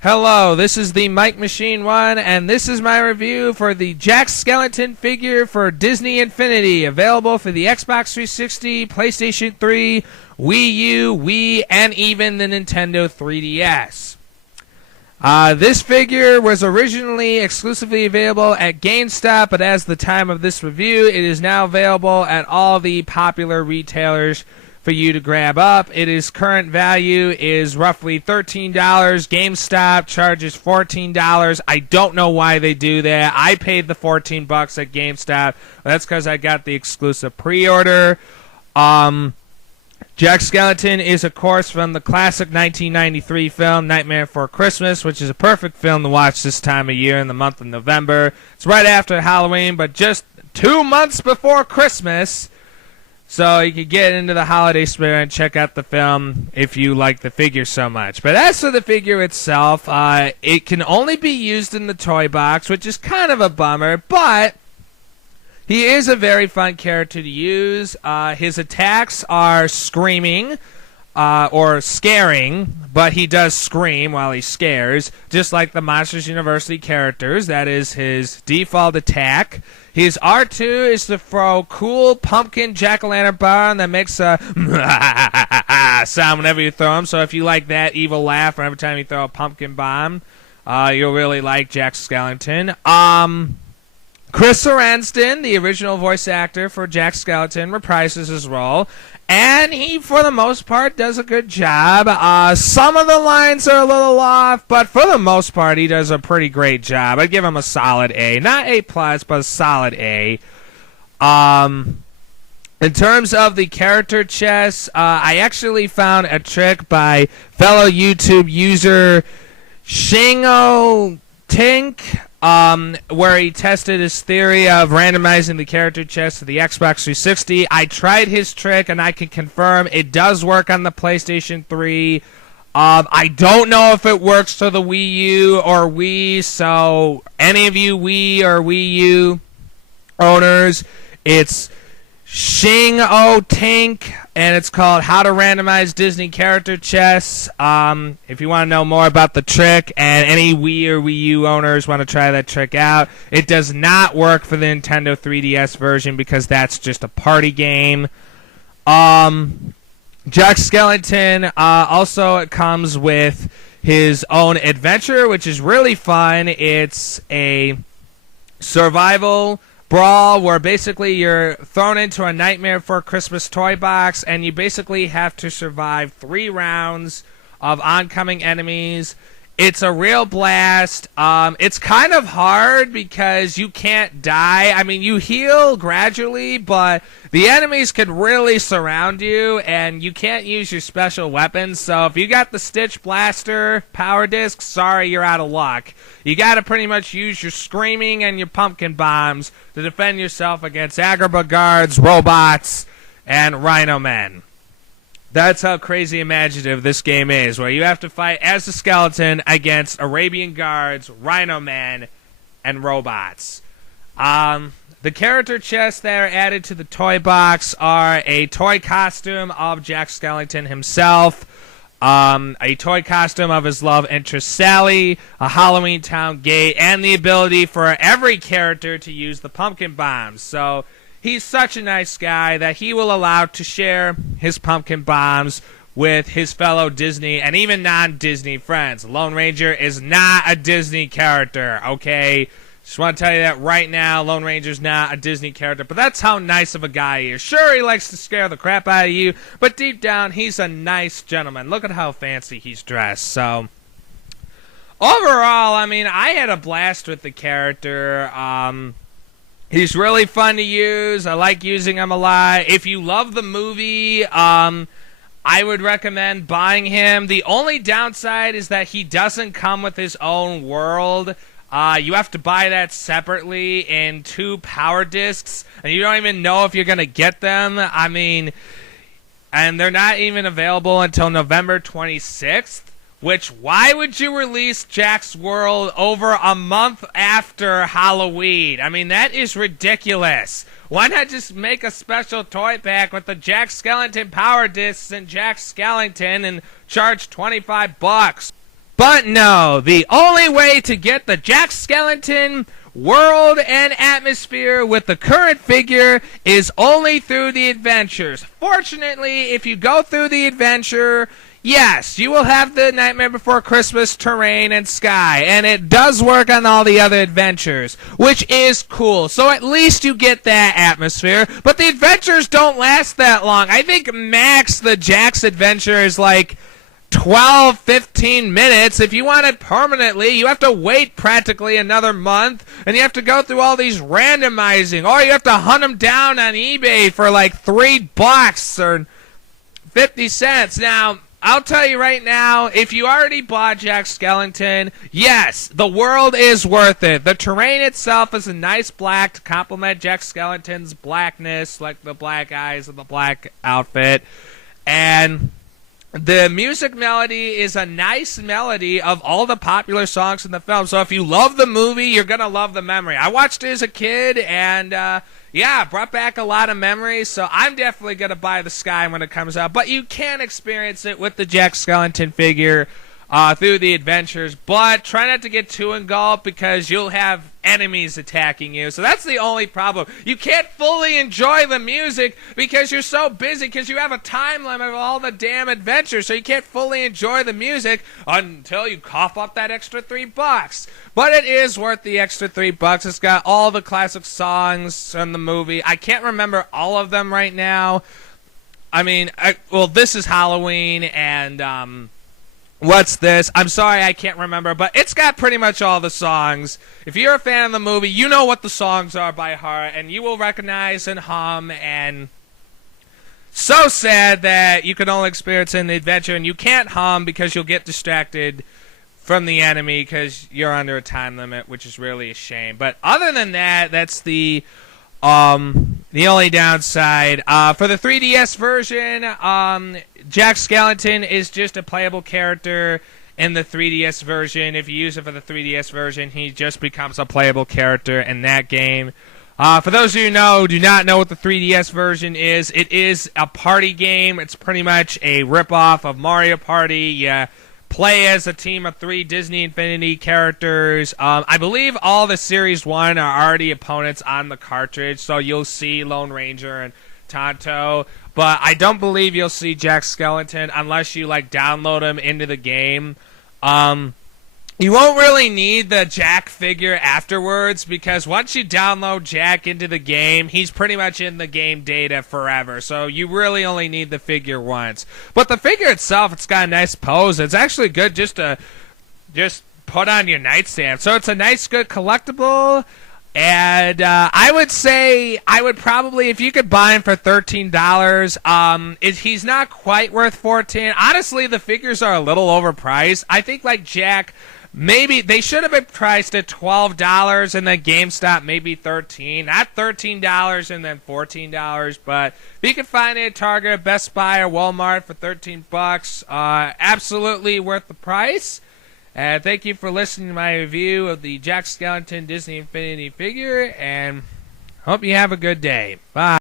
Hello, this is the Mike Machine 1, and this is my review for the Jack Skellington figure for Disney Infinity, available for the Xbox 360, PlayStation 3, Wii U, Wii, and even the Nintendo 3DS. This figure was originally exclusively available at GameStop, but as the time of this review, it is now available at all the popular retailers for you to grab up. Its current value is roughly $13. GameStop charges $14. I don't know why they do that. I paid the $14 at GameStop. That's because I got the exclusive pre-order. Jack Skellington is, of course, from the classic 1993 film Nightmare Before Christmas, which is a perfect film to watch this time of year in the month of November. It's right after Halloween, but just 2 months before Christmas. So you can get into the holiday spirit and check out the film if you like the figure so much. But as for the figure itself, it can only be used in the toy box, which is kind of a bummer, but he is a very fun character to use. His attacks are screaming or scaring, but he does scream while he scares, just like the Monsters University characters. That is his default attack. His R2 is to throw cool pumpkin jack-o'-lantern bomb that makes a sound whenever you throw him. So if you like that evil laugh every time you throw a pumpkin bomb, you'll really like Jack Skellington. Chris Sarandon, the original voice actor for Jack Skellington, reprises his role, and he, for the most part, does a good job. Some of the lines are a little off, but for the most part, he does a pretty great job. I'd give him a solid A. Not A+, but a solid A. In terms of the character chess, I actually found a trick by fellow YouTube user Shingo Tink, where he tested his theory of randomizing the character chest to the Xbox 360. I tried his trick, and I can confirm it does work on the PlayStation 3. I don't know if it works to the Wii U or Wii, so any of you Wii or Wii U owners, it's Shingo Tink, and it's called How to Randomize Disney Character Chess. If you want to know more about the trick, and any Wii or Wii U owners want to try that trick out, it does not work for the Nintendo 3DS version because that's just a party game. Jack Skellington also comes with his own adventure, which is really fun. It's a survival brawl where basically you're thrown into a Nightmare Before Christmas toy box, and you basically have to survive 3 rounds of oncoming enemies. It's a real blast. It's kind of hard because you can't die. I mean, you heal gradually, but the enemies can really surround you, and you can't use your special weapons. So if you got the Stitch Blaster power disc, sorry, you're out of luck. You got to pretty much use your screaming and your pumpkin bombs to defend yourself against Agrabah guards, robots, and Rhino Men. That's how crazy imaginative this game is, where you have to fight as a skeleton against Arabian guards, Rhino Men, and robots. The character chests that are added to the toy box are a toy costume of Jack Skellington himself, a toy costume of his love interest Sally, a Halloween Town gate, and the ability for every character to use the pumpkin bombs. So he's such a nice guy that he will allow to share his pumpkin bombs with his fellow Disney and even non-Disney friends. Lone Ranger is not a Disney character, okay? Just want to tell you that right now. Lone Ranger's not a Disney character, but that's how nice of a guy he is. Sure, he likes to scare the crap out of you, but deep down, he's a nice gentleman. Look at how fancy he's dressed. So overall, I mean, I had a blast with the character. He's really fun to use. I like using him a lot. If you love the movie, I would recommend buying him. The only downside is that he doesn't come with his own world. You have to buy that separately in 2 power discs, and you don't even know if you're going to get them. I mean, and they're not even available until November 26th. Which, why would you release Jack's World over a month after Halloween? I mean, that is ridiculous. Why not just make a special toy pack with the Jack Skellington power discs and Jack Skellington and charge $25? But no, the only way to get the Jack Skellington world and atmosphere with the current figure is only through the adventures. Fortunately, if you go through the adventure, yes, you will have the Nightmare Before Christmas terrain and sky, and it does work on all the other adventures, which is cool. So at least you get that atmosphere, but the adventures don't last that long. I think max the Jack's adventure is like 12, 15 minutes. If you want it permanently, you have to wait practically another month, and you have to go through all these randomizing, or you have to hunt them down on eBay for like $3 or 50 cents. Now, I'll tell you right now, if you already bought Jack Skellington, yes, the world is worth it. The terrain itself is a nice black to complement Jack Skellington's blackness, like the black eyes and the black outfit. And the music melody is a nice melody of all the popular songs in the film. So if you love the movie, you're going to love the memory. I watched it as a kid, and yeah, brought back a lot of memories. So I'm definitely going to buy the Sky when it comes out. But you can experience it with the Jack Skellington figure through the adventures. But try not to get too engulfed because you'll have enemies attacking you. So that's the only problem. You can't fully enjoy the music because you're so busy because you have a time limit of all the damn adventures. So you can't fully enjoy the music until you cough up that extra $3. But it is worth the extra $3. It's got all the classic songs from the movie. I can't remember all of them right now. I mean, this is Halloween and what's this? I'm sorry, I can't remember, but it's got pretty much all the songs. If you're a fan of the movie, you know what the songs are by heart, and you will recognize and hum, and so sad that you can only experience it in the adventure, and you can't hum because you'll get distracted from the enemy because you're under a time limit, which is really a shame. But other than that, that's the only downside. For the 3DS version, Jack Skellington is just a playable character in the 3DS version. If you use it for the 3DS version, he just becomes a playable character in that game. For those of you who do not know what the 3DS version is, it is a party game. It's pretty much a ripoff of Mario Party. You play as a team of 3 Disney Infinity characters. I believe all the Series 1 are already opponents on the cartridge, so you'll see Lone Ranger and Tonto, but I don't believe you'll see Jack Skellington unless you download him into the game. You won't really need the Jack figure afterwards because once you download Jack into the game, he's pretty much in the game data forever. So you really only need the figure once. But the figure itself, it's got a nice pose. It's actually good just to put on your nightstand. So it's a nice, good collectible. And I would say I would probably, if you could buy him for $13, he's not quite worth $14. Honestly, the figures are a little overpriced. I think Jack, maybe they should have been priced at $12 and then GameStop maybe $13. Not $13 and then $14. But if you can find it at Target, Best Buy, or Walmart for $13, absolutely worth the price. And thank you for listening to my review of the Jack Skellington Disney Infinity figure, and hope you have a good day. Bye.